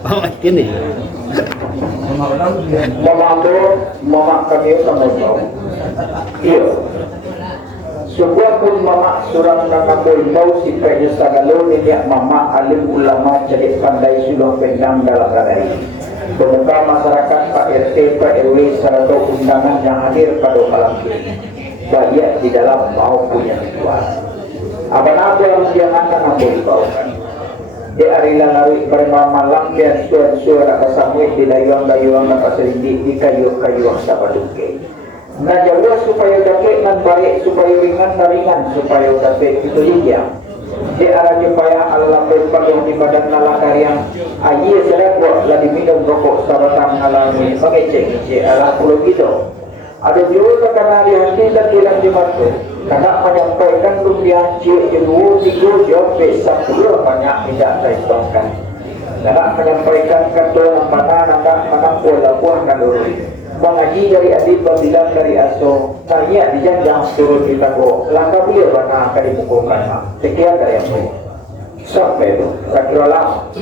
Oh, ini. Memando memakannya kamu tahu. Iya. Sebuah pun mama surang nangapul bau si penyes sagalo niya mama alim ulama jadi pandai sudah pendang dalam radai. Pemuka masyarakat Pak RT, Pak RW serta undangan yang hadir pada malam ini, baik di dalam maupun yang di luar. Apa-apa yang jangan nangapul bau. Di hari lalu bermalam malam dan suara kasamui di layuang-layuang apa selindi di kayu-kayu apa duke. Nah jauh supaya dapat dengan baik, supaya ringan supaya dapat itu dia. Di arah supaya Allah berpaling di badan nalakar yang ayi sedang buat lagi minum rokok sabatang alami mengecek di arah pulau gitu. Ada juga karena di hati dan bilang di mata. Karena menyampaikan dunia jenuh tiga jawab besar pula banyak tidak terhitungkan. Karena menyampaikan kata mana nak pola buah naluri. Mengaji dari adib bilang dari aso tanya dijanjang turun di tago langkah beliau mana akan dimukulkan sekian dari aku sampai itu kira lama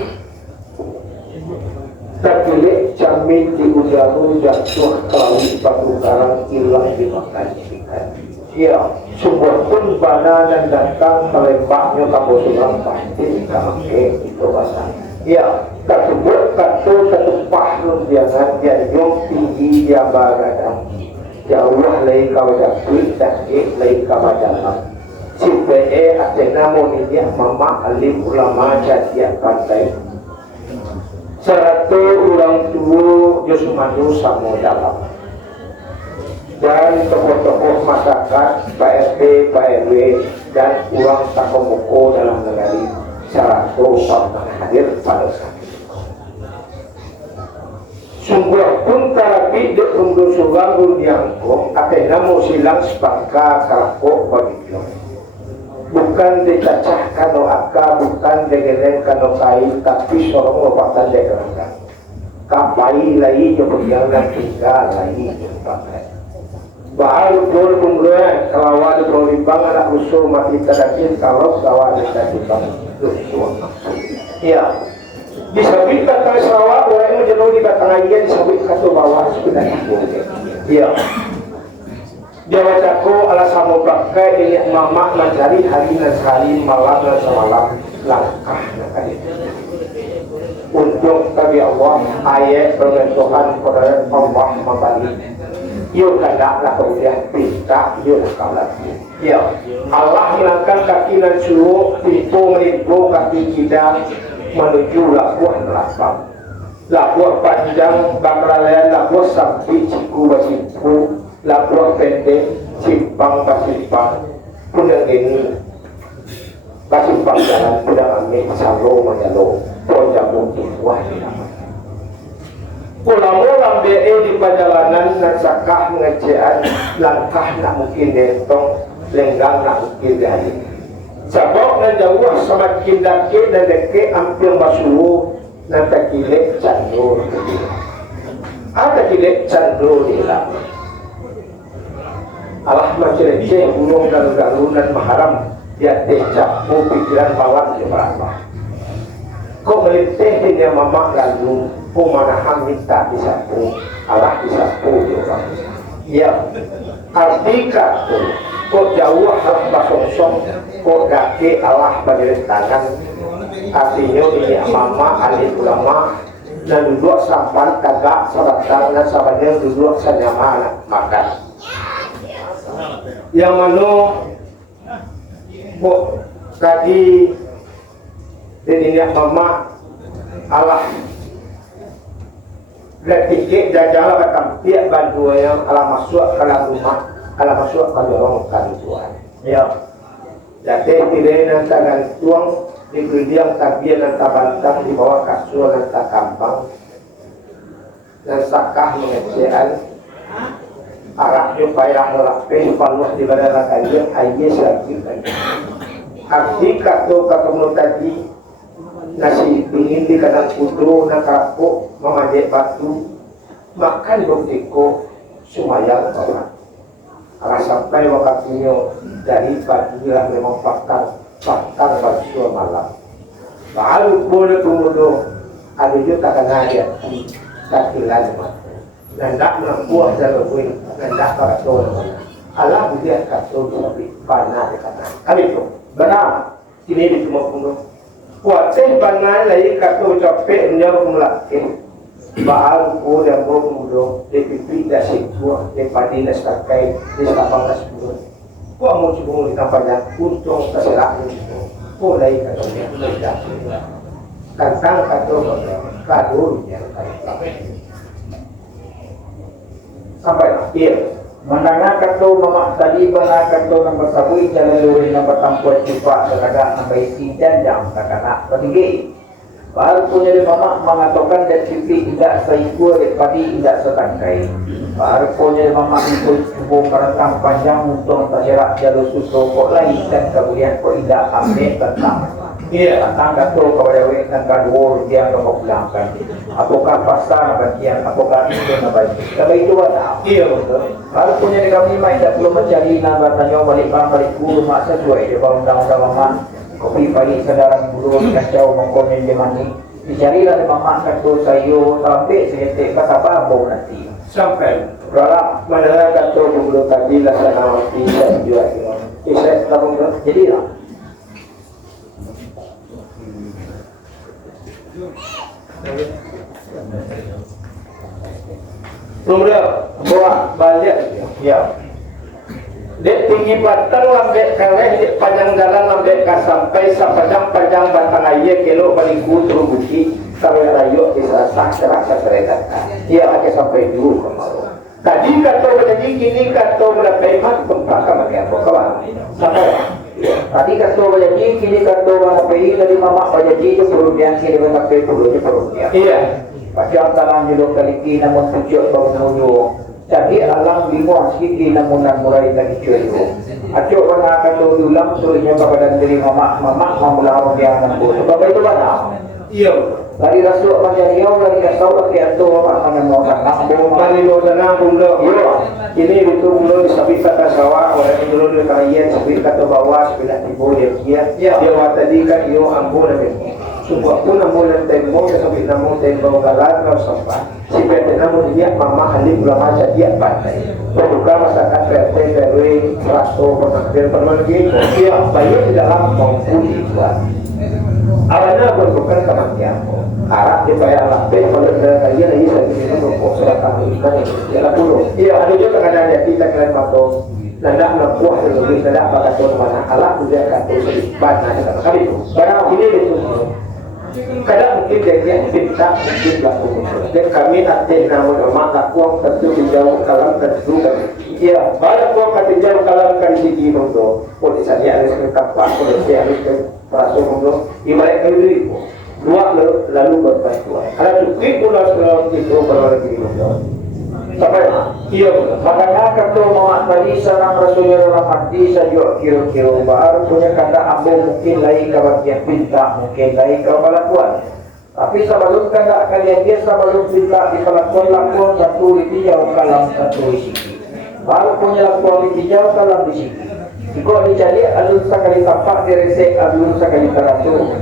terpilih jamin di udara jatuh kelawi batu karang hilang dimakan ikan ya sumber pun bana dan datang melembaknya kamu surang pasti kamake itu bahasa ya tersebut satu pahlun jangan dia jauh tinggi dia baradang jauh lagi kau dapat dan lagi kau dalam CPE Athena Monidia Mama Alim Ulama Jatiah Pantai seratu orang tua Yusmanu Samo dalam dan tokoh-tokoh masyarakat Pak RT, Pak RW dan uang takomoko dalam negeri seratu hadir pada saat sungguh pun terapi dek untuk surang diangkong akhirnya mau silang sepangka karakok begitu bukan dicacah kano aka bukan degeleng kano kai tapi sorong lopatan degeleng kapai lagi yang dan tinggal lagi pakai baru pun kumreh kalau ada prolimbang anak usul mati tadakin kalau sawah desa dibang usul ya disabit kata sawah orang yang jenuh di batang ayah disabit kata bawah sebenarnya iya dia bacaku ala samo pakai ini mama mencari hari dan sekali malam dan semalam langkah untuk tabi Allah ayat perbentukan kepada Allah membalik yuk kadaklah kemudian pinta yuk kalah ya Allah mengangkat kaki dan suruh pintu menipu kaki kita menuju labuan lapang labuan panjang bakralayan labuan sampai ciku basipu labuan pendek simpang basimpang punang ini basimpang jalan punang angin salo menyalo ponjamu tubuh ulang-ulang BE di perjalanan nasakah ngecean langkah nak mungkin detong lenggang nak mungkin dari sabok dan jauh semakin dake dan deke hampir masuk nanti kilek candur ada kilek candur hilang Allah macam burung dan galunan maharam dia tecap pikiran bawah dia berapa kok melinteh dia mamak galuh pemanahan minta disapu Allah disapu juga ya artika kok jauh Allah basong-song kok dake Allah bagi tangan artinya ini mama alim ulama dan duduk sampan tagak sabatang dan sabatnya duduk sanyama makan yang mana kok tadi ini mama Allah Letik jajal batang tiap bantu yang ala masuk ke rumah, ala masuk ke dorong kantuan. Ya. Jadi tidak nanti gantuang di berdiam tabian nanti bantang di bawah kasur nanti kampang dan sakah mengecean arah supaya melakukan paluh di badan kajian ayat lagi. Arti kata tadi nasi dingin di kadang putru nakapuk memajak batu makan buktiku sumayang orang karena sampai waktunya dari pagi lah memang patang batu malam baru boleh kemudian ada juga kena dia takilan nandak nak buat jalan kuih nandak para tuan alam dia kata tapi panah dia kata kali tu benar ini di semua pun buat saya panah lagi kata capek dia melakin baal ko dia kemudian dia pipi dah sebuah dia padi dah sakai dia lapang dah sepuluh buat mau cuba kita panjang untung terserah ko lagi kata dia tidak kantang kata kado yang sampai akhir menangah kato mamak tadi bana kato nang bersabui jalan luri nang bertampuan cepat terkadang sampai sidan jam terkadang bertinggi baru punya di mamak mengatakan dan cipi tidak saikur padi tidak setangkai baru punya di mamak ikut kubur perantang panjang untuk terjerak jalur susu kok lain dan kemudian kok tidak ambil tentang tentang kato kawajawe dan kadua dia kepulangkan apakah pasar bagian apakah itu nabai tapi itu ada baru punya di kami main tak perlu mencari nama tanya balik guru mak sesuai dia bangun undang-undang mamak kopi pagi sedaran bulu kacau mengkomen jemani dicarilah mamak kato sayur sampai segetik apa bau nanti sampai berapa mana kato bulu tadi lah sana mati dan juga saya tabung jadi lah Kemudian bawa balik ya. Dek tinggi batang lambek kaleh dek panjang jalan lambek ka sampai panjang batang aye kilo baliku terus buki sampai rayo bisa sak sereda. Dia akan sampai dulu kemaru. Tadi kata berjanji kini kata melapai mat pempaka makan kawan. Sampai tadi kata berjanji kini kata melapai dari mama berjanji itu perubian kini melapai perubian perubian. Iya. Pasal talang jelo kaliki namun tujuh bangun jadi alam lima sikit namun nak murai lagi cuci. Acok warna kata ulang suruhnya kepada diri mama memulai yang nampu. Sebab itu mana? Iya. Dari rasul macam dia dari kasau lagi atau apa nama nampu. Dari lo sana bunda. Iya. Ini itu bunda disabit kata sawah orang itu dulu kalian sabit kata bawah sebelah timur dia. Dia tadi kan dia ampu lagi. Sebuah pun namun yang tembok sampai namun tembok galat kalau sampah si PT namun dia mama halim ulama jadi pantai membuka masyarakat PT PW raso permanengi dia bayi tidak langsung pulih buat awalnya bukan kematian arah dibayar lapis kalau kalian lagi lagi minum rokok silakan ikan ya lah dulu iya ada juga kadang ada kita kalian patok nanda nak buah lebih nanda pakai tuan mana alat juga akan terus banyak kali itu barang ini itu kadang mungkin dia minta mungkin laku dan kami nanti namun maka uang tentu dijauh kalam tentu iya banyak uang kata jauh kalam kan sigi untuk boleh saja ada kapal boleh saja ada perasaan untuk ibarat kayu dua lalu berbantuan ada cukup pula sekarang itu berlari sampai iya makanya kata Muhammad tadi sarang Rasulullah dalam hati saja kira-kira baru punya kata ambo mungkin lain kebagian pinta mungkin lain kepalakuan tapi sebelum kata kalian dia sebelum pinta di pelakuan lakuan satu di jauh kalam satu di sini baru punya lakuan di jauh kalam di sini jika dicari alun sekali tapak diresek alun sekali teratur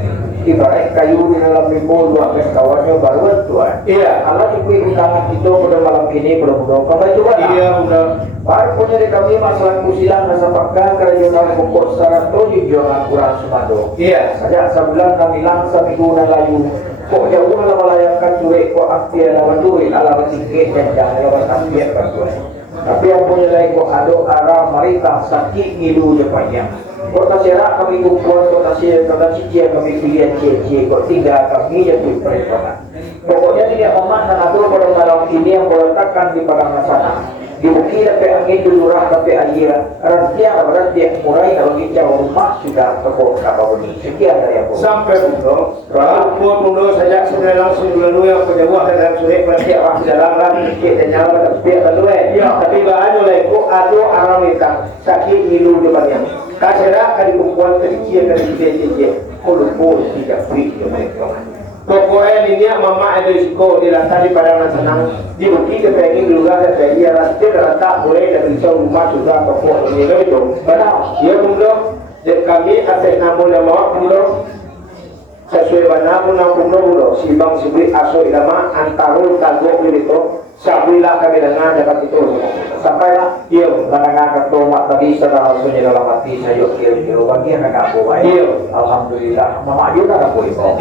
ibarat kayu di dalam limbo dua kawannya baru tuan. Iya. Allah ikut undangan itu pada malam ini belum kau itu kan? Iya udah. Baru punya di kami masalah kusilan masa pakai kerajaan pokok secara tujuh jualan kurang semado. Iya. Sejak sebulan kami langsung minggu layu. Kok jauh malah melayangkan curik kok akhir lawan duit alam sikit dan jangan lawan akhir kan tuan. Tapi yang punya lagi kok ada arah marita sakit ngilu je panjang. Kota serak kami kumpul, kota cici kami pilih cici, kok tinggal kami ya tu perempuan. Pokoknya tidak memakna atau pada malam ini yang meletakkan di padang sana. Di bukit tapi angin dulurah tapi air. Rantia mulai kalau kita rumah sudah tekuk kapal ini. Sekian dari aku. Sampai bundo, walaupun bundo saja sebenarnya langsung dulu yang pejabat dan sulit berarti orang jalan sedikit dan nyala tapi lalu tapi bahan oleh ku ada orang kita sakit milu depannya. Kasera kali kumpulan sedikit dan sedikit kolupur tidak free mereka. Pokoknya ini mama ada risiko di lantai di padang senang di bukit kepengen juga dan dia lantai terletak boleh dari rumah juga pokok ini itu. Benar. Dia belum dan kami atas nama nama belum sesuai banamu na puno si bang sibli aso ilama antaro tago dito sabila kami dengan dapat itu Sampai na, iyo, nanangakatoma tadi sa raso niya nalamati sa iyo, kilo bagi ang nagabuhay. Iyo. Alhamdulillah, mama, yun na po ito.